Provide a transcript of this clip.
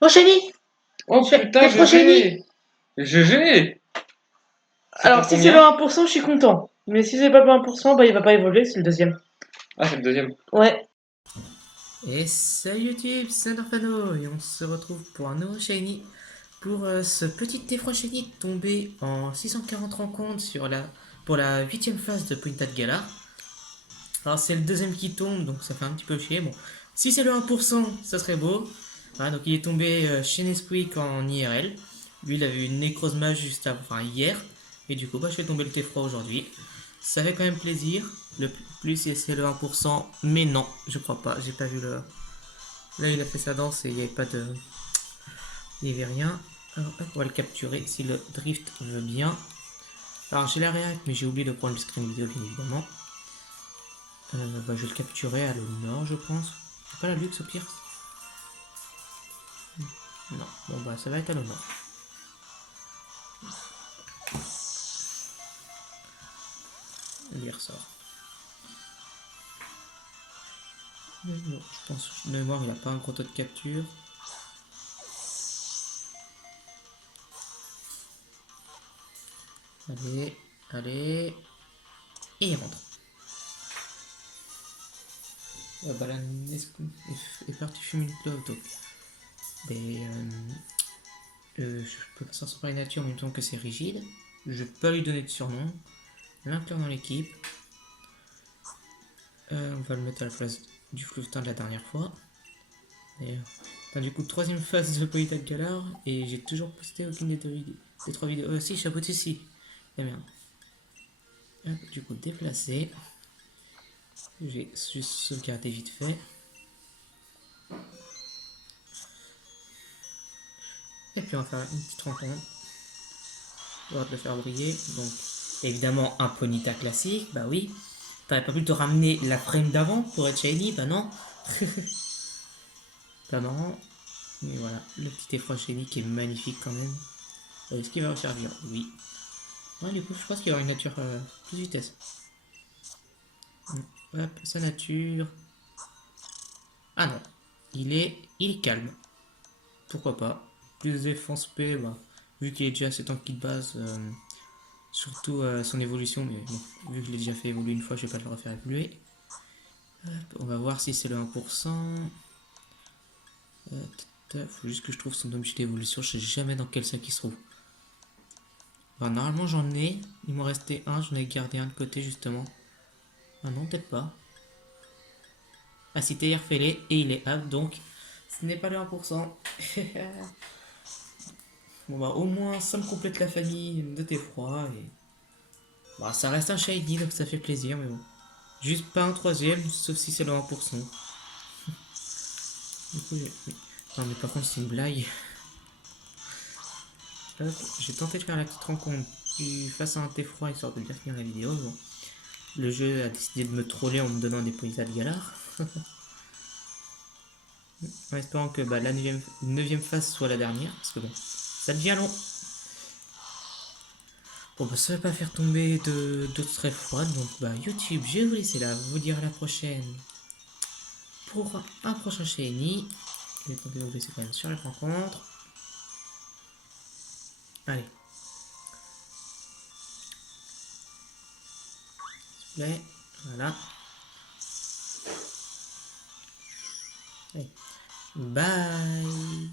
Oh chérie, Oh putain, t'es pro chérie. GG! GG! C'est Alors pour si c'est le combien? 1%, je suis content. Mais si c'est pas le 1%, bah il va pas évoluer, c'est le deuxième. Ah, c'est le deuxième. Ouais. Et salut YouTube, c'est Norfano et on se retrouve pour un nouveau Shiny pour ce petit Tefro Shiny tombé en 640 rencontres pour la huitième phase de Pointed Galar. Alors c'est le deuxième qui tombe donc ça fait un petit peu chier. Bon, si c'est le 1%, ça serait beau. Voilà, donc il est tombé chez Nesquik en IRL. Lui il avait une Necrose Mage juste avant, enfin hier. Et du coup bah, je fais tomber le Tefro aujourd'hui. Ça fait quand même plaisir. Le plus c'est le 1%, mais non, je crois pas, j'ai pas vu le. Là, il a fait sa danse et il n'y avait pas de. Il n'y avait rien. Alors, hop, on va le capturer si le drift veut bien. Alors, j'ai la réact, mais j'ai oublié de prendre le screen vidéo, bien évidemment. Bah, je vais le capturer à l'honneur, je pense. C'est pas la luxe au pire. Non, bon, bah, ça va être à l'honneur. Il ressort. Non, je pense, de mémoire, il a pas un gros taux de capture. Allez, allez. Et il rentre. Bah, la est partie fumer une clope, donc. Mais je peux pas sortir par les natures en même temps que c'est rigide. Je peux pas lui donner de surnom. L'inclure dans l'équipe. On va le mettre à la place du fleuvetin de la dernière fois. Et, du coup, troisième phase de Polytech Galar. Et j'ai toujours posté aucune des trois vidéos. Si, chapeau de si. Eh merde. Hop, du coup, déplacé. J'ai juste sauvegardé vite fait. Et puis on va faire une petite rencontre. On va te le faire briller. Donc, évidemment, un Ponyta classique. Bah oui. T'aurais pas pu te ramener la frame d'avant pour être shiny. Bah non. Pas marrant. Mais voilà, le petit effroi shiny qui est magnifique quand même. Est-ce qu'il va resservir? Oui. Ouais, du coup, je pense qu'il y aura une nature plus vitesse. Hop, sa nature. Ah non, il est calme. Pourquoi pas. Plus de défense P, bah, vu qu'il est déjà assez tanky de base, surtout son évolution, mais bon, vu que je l'ai déjà fait évoluer une fois, je vais pas le refaire évoluer. Hop, on va voir si c'est le 1%. Faut juste que je trouve son objet d'évolution, je sais jamais dans quel sac il se trouve. Bah, normalement j'en ai, il m'en restait un, j'en ai gardé un de côté justement. Ah non, peut-être pas. Ah si, Tailleur Fêlé, et il est up, donc ce n'est pas le 1%. Bon bah au moins ça me complète la famille de T-Froid et. Bah ça reste un shiny donc ça fait plaisir mais bon. Juste pas un troisième, sauf si c'est le 1%. Du coup non mais par contre c'est une blague. Hop, j'ai tenté de faire la petite rencontre face à un T-Froid histoire de bien finir la vidéo. Bon. Le jeu a décidé de me troller en me donnant des polysa de galard. En espérant que bah, la 9ème phase soit la dernière, parce que bon, ça devient long. Bon bah ça va pas faire tomber d'autres très froides, donc bah YouTube, je vais vous laisser là, vous dire à la prochaine pour un prochain shiny. Je vais tenter de vous laisser quand même sur la rencontre. Allez. S'il vous plaît, voilà. Allez. Bye.